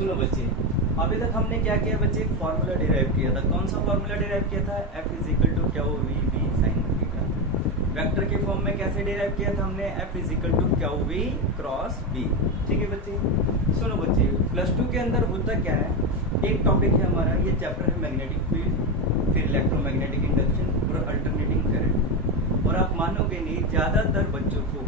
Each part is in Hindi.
सुनो बच्चे, अभी तक हमने क्या किया बच्चे, फॉर्मूला डिराइव किया था। कौन सा फॉर्मूला डिराइव किया था? F is equal to q v v sine theta. Vector के फॉर्म में कैसे डिराइव किया था हमने? F is equal to q v cross B. ठीक है बच्चे, सुनो बच्चे, +2 के अंदर होता क्या है, एक टॉपिक है हमारा, ये चैप्टर है मैग्नेटिक फील्ड, फिर इलेक्ट्रोमैग्नेटिक इंडक्शन और अल्टरनेटिंग करंट। और आप मानोगे नहीं, ज्यादातर बच्चों को,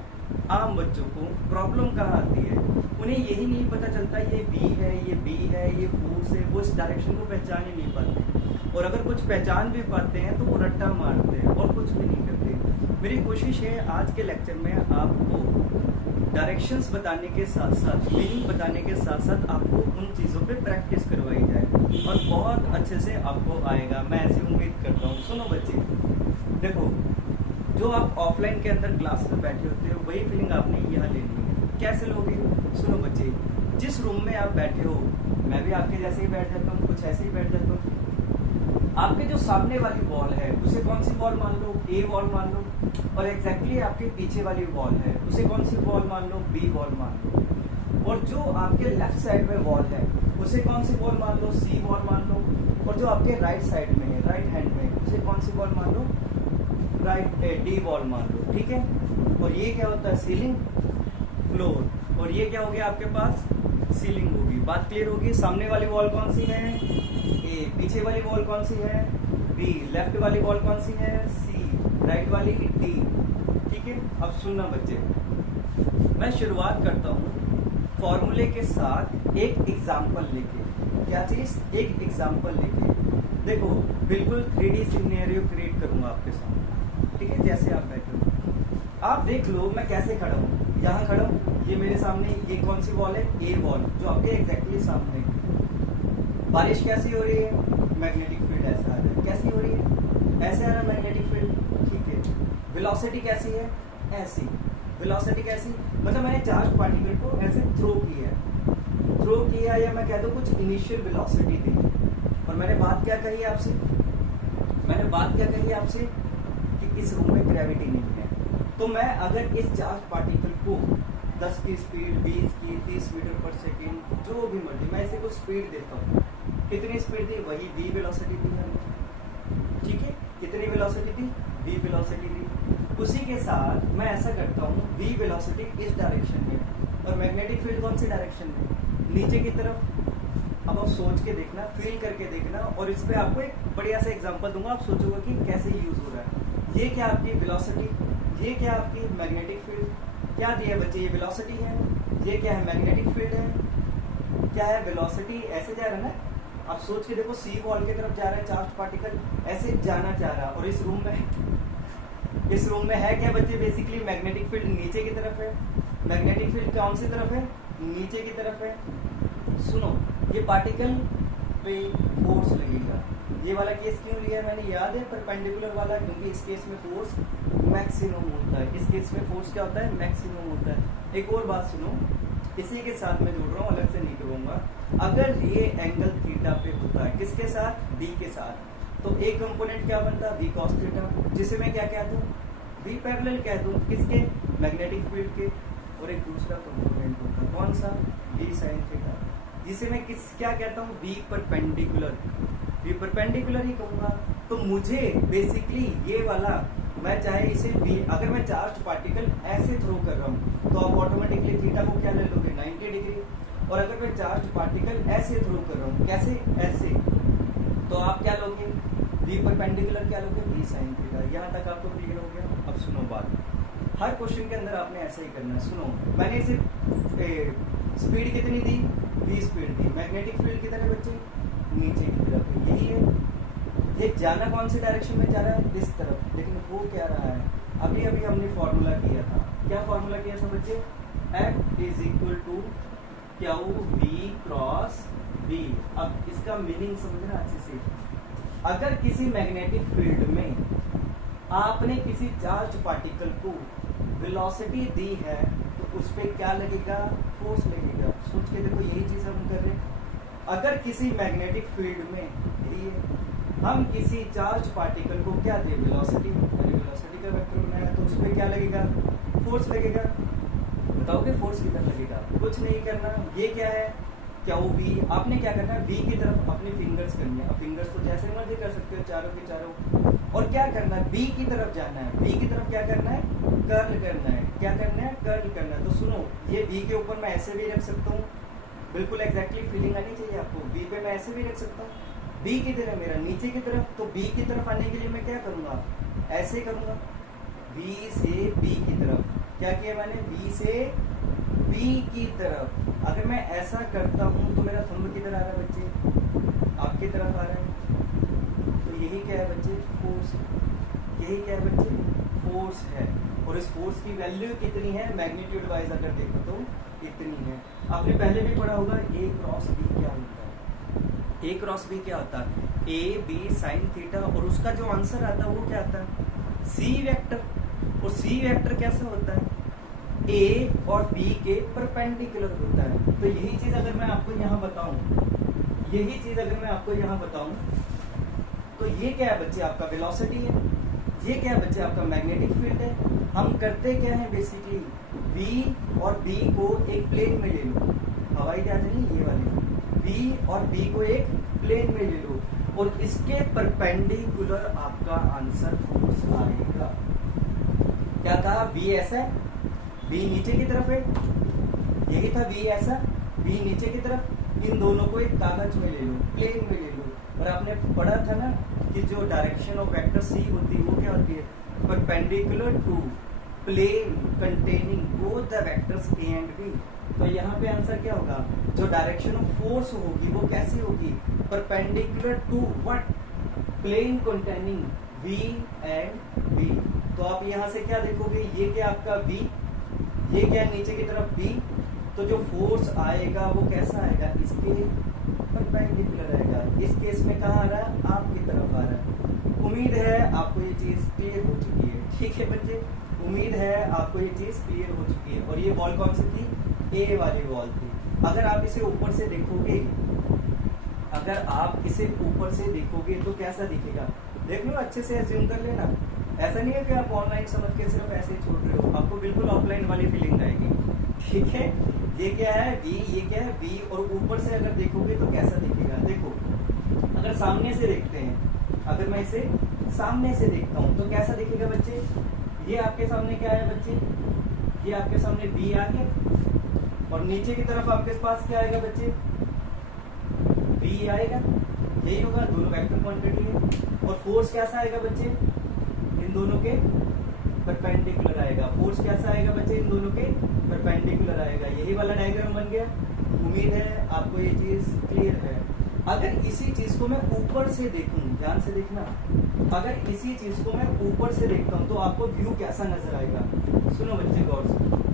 आम बच्चों को प्रॉब्लम कहाँ आती है, उन्हें यही नहीं पता चलता ये बी है, ये बी है, ये फोर्स है, वो इस डायरेक्शन को पहचान ही नहीं पाते। और अगर कुछ पहचान भी पाते हैं तो वो रट्टा मारते हैं और कुछ भी नहीं करते। मेरी कोशिश है आज के लेक्चर में आपको डायरेक्शंस बताने के साथ साथ, मीनिंग बताने के साथ साथ आपको उन चीज़ों पे प्रैक्टिस करवाई जाए और बहुत अच्छे से आपको आएगा, मैं ऐसी उम्मीद करता हूँ। सुनो बच्चे, देखो, जो आप ऑफलाइन के अंदर क्लास में बैठे होते हो वही फीलिंग आपने यहाँ लेनी है। कैसे लोगे? सुनो बच्चे, जिस रूम में आप बैठे हो, मैं भी आपके जैसे ही बैठ जाता हूँ, कुछ ऐसे ही बैठ जाता हूँ। आपके जो सामने वाली वॉल है उसे कौन सी वॉल मान लो? ए वॉल मान लो। और एग्जैक्टली आपके पीछे वाली वॉल है उसे कौन सी वॉल मान लो? बी वॉल मान लो। और जो आपके लेफ्ट साइड में वॉल है उसे कौन सी वॉल मान लो? सी वॉल मान लो। और जो आपके राइट साइड में है, राइट हैंड में, उसे कौन सी वॉल मान लो? राइट डी वॉल मान लो। ठीक है, और ये क्या होता है? Ceiling, floor. और ये क्या हो गया आपके पास? सीलिंग होगी। बात क्लियर होगी? सामने वाली वॉल कौन सी है? ए। पीछे वाली वॉल कौन सी है? बी। लेफ्ट वाली वॉल कौन सी है? सी। राइट वाली डी। ठीक है, अब सुनना बच्चे, मैं शुरुआत करता हूँ फॉर्मूले के साथ एक एग्जाम्पल लेके। क्या चीज? एक एग्जाम्पल लेके। देखो, बिल्कुल 3D सिनेरियो क्रिएट करूंगा आपके सामने। ठीक है, जैसे आप बैठे हो, आप देख लो मैं कैसे खड़ा हूँ। यहाँ खड़ा हूँ, ये मेरे सामने, ये कौन सी वॉल है? ए वॉल, जो आपके एग्जैक्टली सामने। बारिश कैसी हो रही है? मैग्नेटिक फील्ड ऐसा आ रहा है। कैसी हो रही है? ऐसे आ रहा है मैग्नेटिक फील्ड। ठीक है, वेलोसिटी कैसी है? ऐसी। वेलोसिटी कैसी? मतलब मैंने चार्ज पार्टिकल को ऐसे थ्रो किया, या मैं कह दूँ कुछ इनिशियल वेलोसिटी दी। और मैंने बात क्या कही आपसे? मैंने बात क्या कही आपसे कि इस रूम में ग्रेविटी नहीं है। तो मैं अगर इस चार्ज पार्टिकल को 10 की स्पीड, 20 की, 30 मीटर पर सेकेंड, जो भी मर्जी, मैं इसे कुछ स्पीड देता हूँ। कितनी स्पीड दी? वही v वेलोसिटी दी हमने। ठीक है, कितनी वेलोसिटी दी? v वेलोसिटी दी। उसी के साथ मैं ऐसा करता हूँ, v वेलोसिटी इस डायरेक्शन में और मैग्नेटिक फील्ड कौन सी डायरेक्शन में? नीचे की तरफ। अब आप सोच के देखना, फील करके देखना, और इस पे आपको एक बढ़िया सा एग्जांपल दूंगा, आप सोचोगे कि कैसे यूज हो रहा है। ये क्या आपकी वेलोसिटी, ये क्या आपकी मैग्नेटिक फील्ड। क्या दिया बच्चे? ये वेलोसिटी है। ये क्या है? मैग्नेटिक फील्ड है। क्या है? वेलोसिटी ऐसे जा रहा है ना। आप सोच के देखो, सी वॉल की तरफ जा रहा है चार्ज पार्टिकल, ऐसे जाना चाह रहा है। और इस रूम में है क्या बच्चे? बेसिकली मैग्नेटिक फील्ड नीचे की तरफ है। मैग्नेटिक फील्ड कौन सी तरफ है? नीचे की तरफ है। सुनो, ये पार्टिकल पे फोर्स लगेगा। ये वाला केस क्यों लिया है मैंने? याद है, परपेंडिकुलर वाला, क्योंकि इस केस में फोर्स मैक्सिमम होता है। इस केस में फोर्स क्या होता है? मैक्सिमम होता है। एक और बात सुनो, इसी के साथ मैं जोड़ रहा हूँ, अलग से नहीं करूंगा। अगर ये एंगल थीटा पे होता है, किसके साथ? डी के साथ, तो एक कंपोनेंट क्या बनता है? वी कॉस थीटा, जिसे मैं क्या कह दूं? वी पैरेलल कह दूं। किसके? मैग्नेटिक फील्ड के। और एक दूसरा कंपोनेंट होता है, कौन सा? वी साइन थीटा, जिसे मैं क्या कहता हूँ? V perpendicular. वी परपेंडिकुलर ही कहूंगा। तो मुझे बेसिकली ये वाला, मैं चाहे इसे v, अगर मैं चार्ज पार्टिकल ऐसे थ्रो कर रहा हूँ तो आप ऑटोमेटिकली थीटा को क्या ले लोगे? 90 डिग्री। और अगर मैं चार्ज पार्टिकल ऐसे थ्रो कर रहा हूँ, कैसे? ऐसे, तो आप क्या लोगे? v परपेंडिकुलर क्या लोगे? v sine theta. यहाँ तक आपको क्लियर हो गया? अब सुनो बात, हर क्वेश्चन के अंदर आपने ऐसा ही करना है। सुनो, मैंने इसे स्पीड कितनी दी? v स्पीड दी। मैग्नेटिक फील्ड किधर है बच्चे? नीचे की तरफ। यही है, ये जाना कौन सी डायरेक्शन में जा रहा है? इस तरफ। लेकिन वो क्या रहा है? अभी अभी हमने फॉर्मूला किया था। क्या फॉर्मूला किया था बच्चे? F is equal to q v cross B. अब इसका मीनिंग समझना अच्छे से। अगर किसी मैग्नेटिक फील्ड में आपने किसी चार्ज पार्टिकल को वेलोसिटी दी है तो उस पर क्या लगेगा? फोर्स लगेगा। सोच के देखो, यही चीज हम कर रहे हैं। अगर किसी मैग्नेटिक फील्ड में हम किसी चार्ज पार्टिकल को क्या दे? वेलोसिटी। वेलोसिटी का वेक्टर बनाया तो उस पर क्या लगेगा? फोर्स लगेगा। बताओगे फोर्स कितना लगेगा? कुछ नहीं करना। ये क्या है? क्या वो वी, आपने क्या करना है वी की तरफ अपनी फिंगर्स करनी है। अब फिंगर्स को जैसे मर्जी कर सकते हो चारों के चारों, और क्या करना है बी की तरफ जाना है। बी की तरफ क्या करना है, कर्ल करना है। क्या करना है, कर्ल करना है। तो सुनो, ये बी के ऊपर मैं ऐसे भी रख सकता हूँ, बिल्कुल एग्जैक्टली फीलिंग आनी चाहिए आपको। बी पे मैं ऐसे भी रख सकता हूँ, बी की तरफ मेरा नीचे की तरफ। तो बी की तरफ आने के लिए मैं क्या करूँगा, ऐसे करूँगा, बी से बी की तरफ। क्या किया मैंने, बी से बी की तरफ। अगर मैं ऐसा करता हूँ तो मेरा थंब किधर आ रहा है बच्चे, आपकी तरफ आ रहा है। तो यही क्या है बच्चे, फोर्स। यही क्या है बच्चे, फोर्स है। और इस फोर्स की वैल्यू कितनी है, मैग्नीट्यूड वाइज अगर देखो तो इतनी है। आपने पहले भी पढ़ा होगा ए क्रॉस बी क्या होता है। ए क्रॉस बी क्या होता है, ए बी साइन थीटा, और उसका जो आंसर आता है वो क्या आता है, सी वेक्टर। और सी वेक्टर कैसा होता है, ए और बी के परपेंडिकुलर होता है। तो यही चीज अगर मैं आपको यहाँ बताऊं, यही चीज अगर मैं आपको यहाँ बताऊं, तो ये क्या है बच्चे, आपका वेलोसिटी है। ये क्या है बच्चे, आपका मैग्नेटिक फील्ड है। हम करते क्या है बेसिकली, बी और बी को एक प्लेन में ले लो, हवाई जहाज नहीं ये वाली, बी और बी को एक प्लेन में ले लो, और इसके परपेंडिकुलर आपका आंसर फोर्स आएगा। क्या कहा, बी ऐसा है, बी नीचे की तरफ है, यही था बी ऐसा, बी नीचे की तरफ। इन दोनों को एक कागज में ले लो, प्लेन में ले लो। और आपने पढ़ा था ना कि जो डायरेक्शन ऑफ वेक्टर सी होती है वो क्या होती है, perpendicular to plane containing both the vectors A and B. तो यहाँ पे आंसर क्या होगा, जो डायरेक्शन ऑफ फोर्स होगी वो कैसी होगी, perpendicular to what, plane containing B and B. तो आप यहाँ से क्या देखोगे, ये क्या आपका बी, ये क्या नीचे की तरफ बी। तो जो फोर्स आएगा वो कैसा आएगा, इसके परपेंडिकुलर आएगा। इस केस में कहाँ आ रहा है, आपकी तरफ आ रहा है। उम्मीद है आपको ये चीज क्लियर हो चुकी है, ठीक है बच्चे, उम्मीद है आपको ये चीज क्लियर हो चुकी है। और ये बॉल कौन सी थी, ए वाली बॉल थी। अगर आप इसे ऊपर से देखोगे, अगर आप इसे ऊपर से देखोगे तो कैसा दिखेगा, देख लो अच्छे से एज्यूम कर लेना। ऐसा नहीं है कि आप ऑनलाइन समझ के सिर्फ ऐसे छोड़ रहे हो, आपको बिल्कुल ऑफलाइन वाली फीलिंग आएगी, ठीक है। ये क्या है बी, ये क्या है बी, और ऊपर से अगर देखोगे तो कैसा दिखेगा। देखो अगर सामने से देखते हैं, अगर मैं इसे सामने से देखता हूँ तो कैसा दिखेगा बच्चे, ये आपके सामने क्या है बच्चे, ये आपके सामने बी आ गया, और नीचे की तरफ आपके पास क्या आएगा बच्चे, बी आएगा। यही होगा, दोनों वेक्टर क्वांटिटी है। और फोर्स कैसा आएगा बच्चे, इन दोनों के परपेंडिकुलर आएगा। फोर्स कैसा आएगा बच्चे, इन दोनों के परपेंडिकुलर आएगा। यही वाला डायग्राम बन गया। उम्मीद है आपको ये चीज क्लियर है। अगर इसी चीज को मैं ऊपर से देखूं, ध्यान से देखना, अगर इसी चीज को मैं ऊपर से देखता हूं तो आपको व्यू कैसा नजर आएगा, सुनो बच्चे गौर से।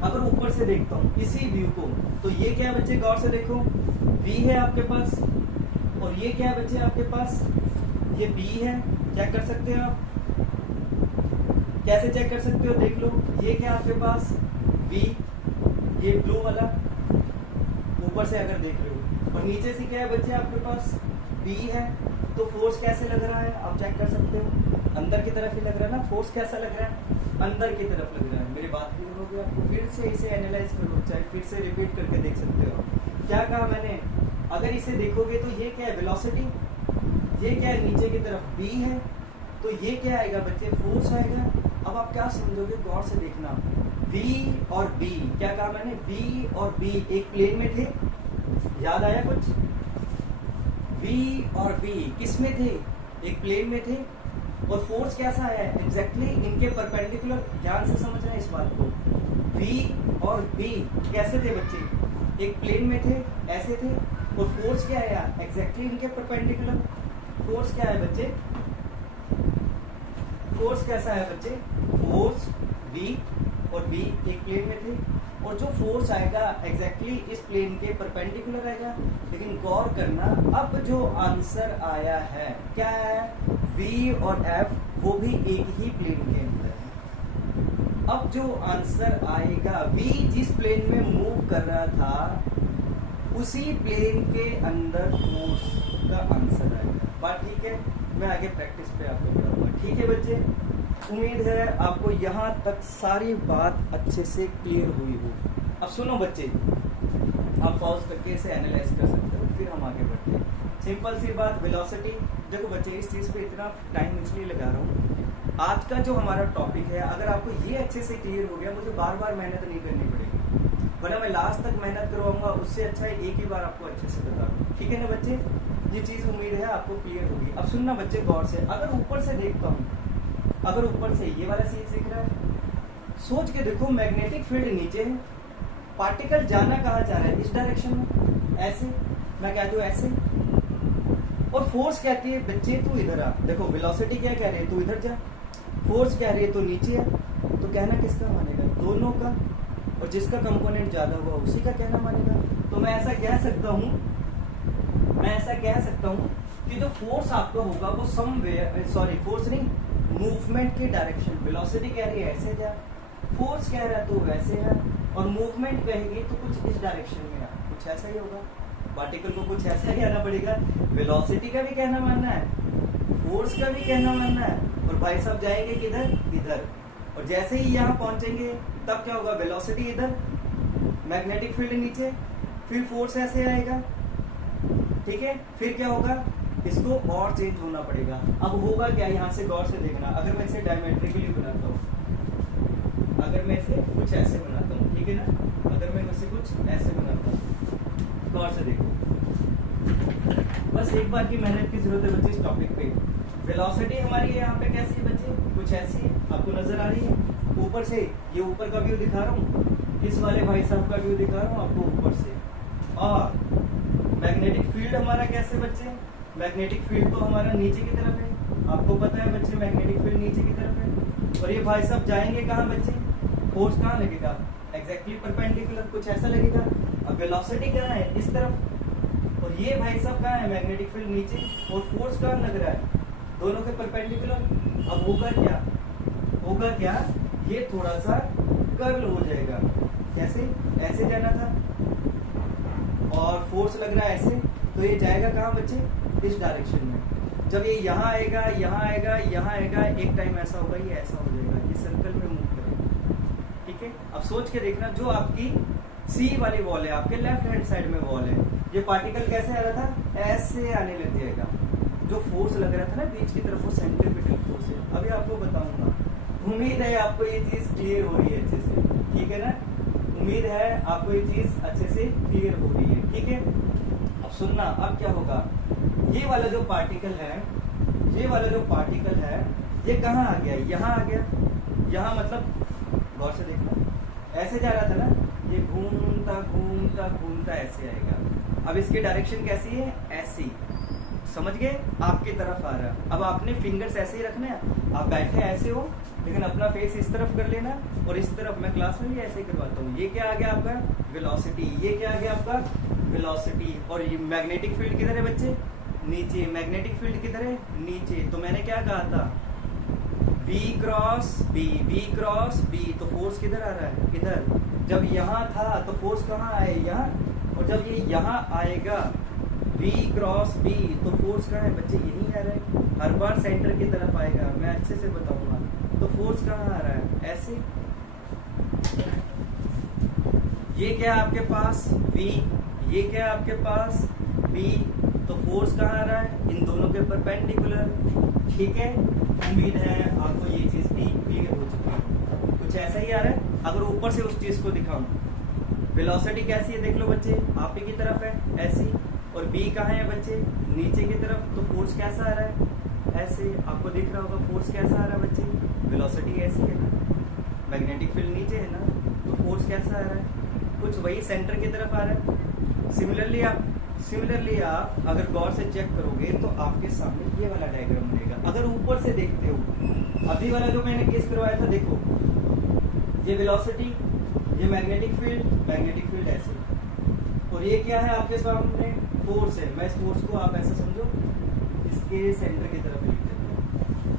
अगर ऊपर से देखता हूं इसी व्यू को, तो ये क्या है बच्चे, गौर से देखो, वी है आपके पास, और ये क्या है बच्चे आपके पास, ये बी है। चेक कर सकते हो आप, कैसे चेक कर सकते हो, देख लो, ये क्या आपके पास बी, ये ब्लू वाला ऊपर से अगर देख रहे हो, और नीचे से क्या है बच्चे आपके पास बी है। तो फोर्स कैसे लग रहा है आप चेक कर सकते हो, अंदर की तरफ ही लग रहा है ना। फोर्स कैसा लग रहा है, अंदर की तरफ लग रहा है। मेरी बात क्लियर हो गई आपको, फिर से इसे एनालाइज करो, चाहे फिर से रिपीट करके देख सकते हो। क्या कहा मैंने, अगर इसे देखोगे तो ये क्या है, वेलोसिटी, ये क्या है, नीचे की तरफ बी है, तो ये क्या आएगा बच्चे, फोर्स आएगा। अब आप क्या समझोगे, गौर से देखना, V और B, क्या कहा मैंने, V और B एक प्लेन में थे, याद आया कुछ, V और B किस में थे, एक प्लेन में थे। और फोर्स कैसा आया है, एग्जैक्टली इनके परपेंडिकुलर। ध्यान से समझना इस बात को, V और B कैसे थे बच्चे, एक प्लेन में थे, ऐसे थे। और फोर्स क्या आया, एग्जैक्टली इनके परपेंडिकुलर। फोर्स क्या है बच्चे, फोर्स कैसा है बच्चे, फोर्स V और B एक प्लेन में थे, और जो फोर्स आएगा एग्जैक्टली इस प्लेन के परपेंडिकुलर आएगा। लेकिन गौर करना, अब जो आंसर आया है क्या है, V और F वो भी एक ही प्लेन के अंदर है। अब जो आंसर आएगा, V जिस प्लेन में मूव कर रहा था उसी प्लेन के अंदर फोर्स का आंसर आएगा। बात ठीक है, मैं आगे प्रैक्टिस पे आपको बताऊंगा, ठीक है बच्चे। उम्मीद है आपको यहाँ तक सारी बात अच्छे से क्लियर हुई हो। अब सुनो बच्चे, आप पॉज करके इसे एनालाइज कर सकते हो, फिर हम आगे बढ़ते हैं। सिंपल सी बात, वेलोसिटी। देखो बच्चे, इस चीज़ पे इतना टाइम इसलिए लगा रहा हूँ, आज का जो हमारा टॉपिक है, अगर आपको ये अच्छे से क्लियर हो गया, मुझे बार बार मेहनत नहीं करनी पड़ेगी, वरना मैं लास्ट तक मेहनत करवाऊंगा, उससे अच्छा है एक ही बार आपको अच्छे से बता दूँ। ठीक है ना बच्चे, ये चीज़ उम्मीद है आपको क्लियर होगी। अब सुनना बच्चे गौर से, अगर ऊपर से देखता हूँ, अगर ऊपर से ये वाला चीज दिख रहा है, सोच के देखो, मैग्नेटिक फील्ड नीचे है, पार्टिकल जाना कहाँ जा रहा है, इस डायरेक्शन में, ऐसे, मैं कहता हूँ ऐसे, और फोर्स कहती है बच्चे तू इधर आ। देखो वेलोसिटी क्या कह रही है, तू इधर जा, फोर्स कह रही है तो नीचे आ। तो कहना किसका मानेगा, दोनों का, और जिसका कंपोनेंट ज्यादा हुआ उसी का कहना मानेगा। तो मैं ऐसा कह सकता हूँ, कि जो फोर्स आपका होगा वो समवेयर, सॉरी फोर्स नहीं, मूवमेंट की डायरेक्शन, वेलोसिटी कह रही है ऐसे जा, फोर्स कह रहा है तो वैसे है, और मूवमेंट कहेंगे तो कुछ इस डायरेक्शन में है, कुछ ऐसा ही होगा। पार्टिकल को कुछ ऐसा ही आना पड़ेगा, वेलोसिटी का भी कहना मानना है, फोर्स का भी कहना मानना है, और भाई साहब जाएंगे किधर, इधर, और जैसे ही यहाँ पहुंचेंगे तब क्या होगा, वेलोसिटी इधर, मैग्नेटिक फील्ड नीचे, फिर फोर्स ऐसे आएगा। ठीक है, फिर क्या होगा, इसको और चेंज होना पड़ेगा। अब होगा क्या, यहाँ से गौर से देखना, अगर मैं इसे डायमेट्रिकली बनाता हूँ, अगर मैं इसे कुछ ऐसे बनाता हूँ, ठीक है ना, अगर मैं इसे कुछ ऐसे बनाता हूँ, गौर से देखो, बस एक बार की मेहनत की जरूरत है बच्चे इस टॉपिक पे। वेलोसिटी हमारी यहाँ पे कैसी है बच्चे, कुछ ऐसी है, आपको नजर आ रही है। ऊपर से ये ऊपर का व्यू दिखा रहा हूँ, इस वाले भाई साहब का व्यू दिखा रहा हूँ आपको ऊपर से। और मैग्नेटिक फील्ड हमारा कैसे बच्चे, मैग्नेटिक फील्ड तो हमारा नीचे की तरफ है, आपको पता है बच्चे मैग्नेटिक फील्ड नीचे की तरफ है। और ये भाई साहब जाएंगे कहाँ बच्चे, फोर्स कहाँ लगेगा, एग्जैक्टली परपेंडिकुलर, कुछ ऐसा लगेगा। अब वेलोसिटी कहाँ है, इस तरफ, और ये भाई साहब कहाँ है, मैग्नेटिक फील्ड नीचे, और फोर्स कहाँ लग रहा है, दोनों के परपेंडिकुलर। अब होगा क्या, ये थोड़ा सा कर्ल हो जाएगा, कैसे, ऐसे जाना था, और फोर्स लग रहा है ऐसे, तो ये जाएगा कहाँ बच्चे, इस डायरेक्शन में। जब ये यहाँ आएगा, एक टाइम ऐसा होगा, ये ऐसा हो जाएगा, ये सर्कल में मूव करेगा। ठीक है, अब सोच के देखना, जो आपकी सी वाली वॉल है, आपके लेफ्ट हैंड साइड में वॉल है, ये पार्टिकल कैसे आ रहा था, ऐसे आने लग जाएगा। जो फोर्स लग रहा था ना बीच की तरफ, वो सेंट्रीपिटल फोर्स है, अभी आपको बताऊंगा। उम्मीद है आपको ये चीज क्लियर हो रही है अच्छे से, ठीक है ना, उम्मीद है आपको ये चीज अच्छे से क्लियर हो रही है। ठीक है, अब सुनना, अब क्या होगा, ये वाला जो पार्टिकल है, ये कहाँ आ गया, यहाँ आ गया, यहाँ मतलब गौर से देखना, ऐसे जा रहा था ना, ये घूमता ऐसे आएगा। अब इसकी डायरेक्शन कैसी है, ऐसी, समझ गए, आपकी तरफ आ रहा है। अब आपने फिंगर्स ऐसे ही रखने हैं, आप बैठे ऐसे हो, लेकिन अपना फेस इस तरफ कर लेना, और इस तरफ, मैं क्लास में भी ऐसे ही करवाता हूँ। ये क्या आ गया आपका, वेलोसिटी, ये क्या आ गया आपका, वेलोसिटी। और ये मैग्नेटिक फील्ड किधर है बच्चे, नीचे, मैग्नेटिक फील्ड किधर है, नीचे। तो मैंने क्या कहा था, V क्रॉस B, तो फोर्स किधर आ रहा है, इधर। जब यहाँ था तो फोर्स कहाँ आए, यहाँ, और जब ये यहाँ आएगा V क्रॉस B, तो फोर्स कहाँ है बच्चे, यहीं आ रहा है, हर बार सेंटर की तरफ आएगा, मैं अच्छे से बताऊंगा। तो फोर्स कहाँ आ रहा है, ऐसे, ये क्या है आपके पास V, ये क्या है आपके पास B, तो फोर्स कहाँ आ रहा है, इन दोनों के परपेंडिकुलर। ठीक है, उम्मीद है आपको ये चीज भी क्लियर हो चुकी है, कुछ ऐसा ही आ रहा है। अगर ऊपर से उस चीज को दिखाऊं, वेलोसिटी कैसी है देख लो बच्चे, आप ही की तरफ है ऐसी, और B कहाँ है बच्चे, नीचे की तरफ, तो फोर्स कैसा आ रहा है, ऐसे, आपको दिख रहा होगा फोर्स कैसा आ रहा है बच्चे, वेलोसिटी ऐसी है ना, मैग्नेटिक फील्ड नीचे है ना, तो फोर्स कैसा आ रहा है, कुछ वही सेंटर की तरफ आ रहा है। सिमिलरली आप अगर गौर से चेक करोगे तो आपके सामने ये वाला डायग्राम बनेगा। अगर ऊपर से देखते हो, अभी वाला जो मैंने केस करवाया था, देखो ये वेलोसिटी, ये मैग्नेटिक फील्ड ऐसे, और ये क्या है आपके सामने, फोर्स है। मैं इस फोर्स को आप ऐसा समझो, इसके सेंटर की तरफ लिख देते हैं,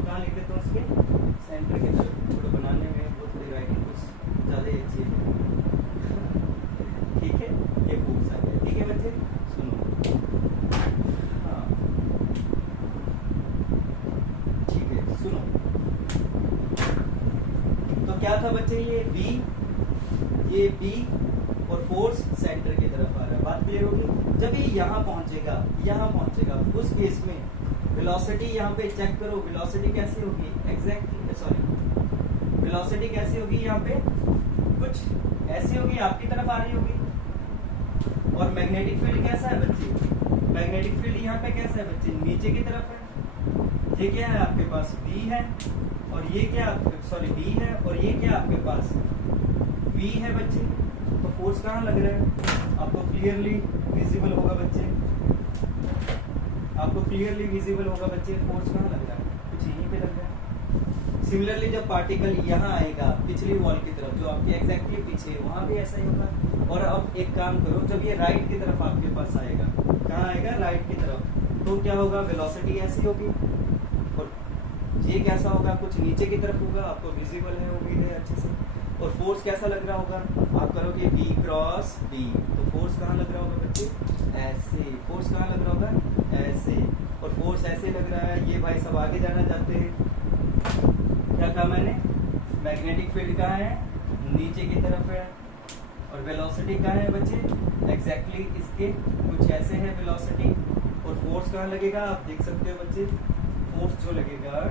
कहाँ लिख देता हूँ, इसके सेंटर की तरफ। थोड़ा बनाने में वो थोड़ी राइटिंग कुछ ज़्यादा ही अच्छी है, ठीक है, ये फोर्स आ गया। ठीक है बच्चे, सुनो, हाँ ठीक है, सुनो, तो क्या था बच्चे, ये B, और फोर्स सेंटर की तरफ आ रहा है। बात क्लियर होगी। जब ये यहाँ पहुंचेगा उस केस में वेलोसिटी यहाँ पे चेक करो, वेलोसिटी कैसी होगी, वेलोसिटी कैसी होगी, यहाँ पे कुछ ऐसी होगी, आपकी तरफ आ रही होगी। और मैग्नेटिक फील्ड कैसा है बच्चे, मैग्नेटिक फील्ड यहाँ पे कैसा है बच्चे, नीचे की तरफ है। ये क्या है आपके पास, V है, और ये क्या V है, और ये क्या आपके पास V है बच्चे। तो फोर्स कहाँ लग रहा है, आपको क्लियरली विजिबल होगा बच्चे, फोर्स कहाँ लग रहा है, कुछ यहीं पे लग रहा है। सिमिलरली जब पार्टिकल यहाँ आएगा पिछली वॉल की तरफ, जो आपके एग्जैक्टली पीछे है, वहां भी ऐसा ही होगा। और अब एक काम करो, जब ये राइट की तरफ आपके पास आएगा, कहाँ आएगा, राइट की तरफ, तो क्या होगा, वेलोसिटी ऐसी होगी, और ये कैसा होगा, कुछ नीचे की तरफ होगा, आपको विजिबल है, उम्मीद है अच्छे से। और फोर्स कैसा लग रहा होगा, आप करोगे V क्रॉस D, तो फोर्स कहाँ लग रहा होगा बच्चे, ऐसे, फोर्स कहाँ लग रहा होगा, ऐसे। और फोर्स ऐसे लग रहा है, ये भाई सब आगे जाना चाहते हैं, क्या कहा मैंने, मैग्नेटिक फील्ड कहाँ है, नीचे की तरफ है, और वेलोसिटी कहाँ है बच्चे, एग्जैक्टली इसके कुछ ऐसे है वेलोसिटी। और फोर्स कहाँ लगेगा, आप देख सकते हो बच्चे, फोर्स जो लगेगा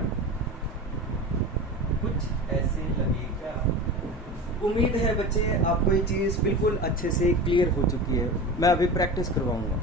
कुछ ऐसे लगेगा। उम्मीद है बच्चे आपको ये चीज बिल्कुल अच्छे से क्लियर हो चुकी है। मैं अभी प्रैक्टिस करवाऊंगा।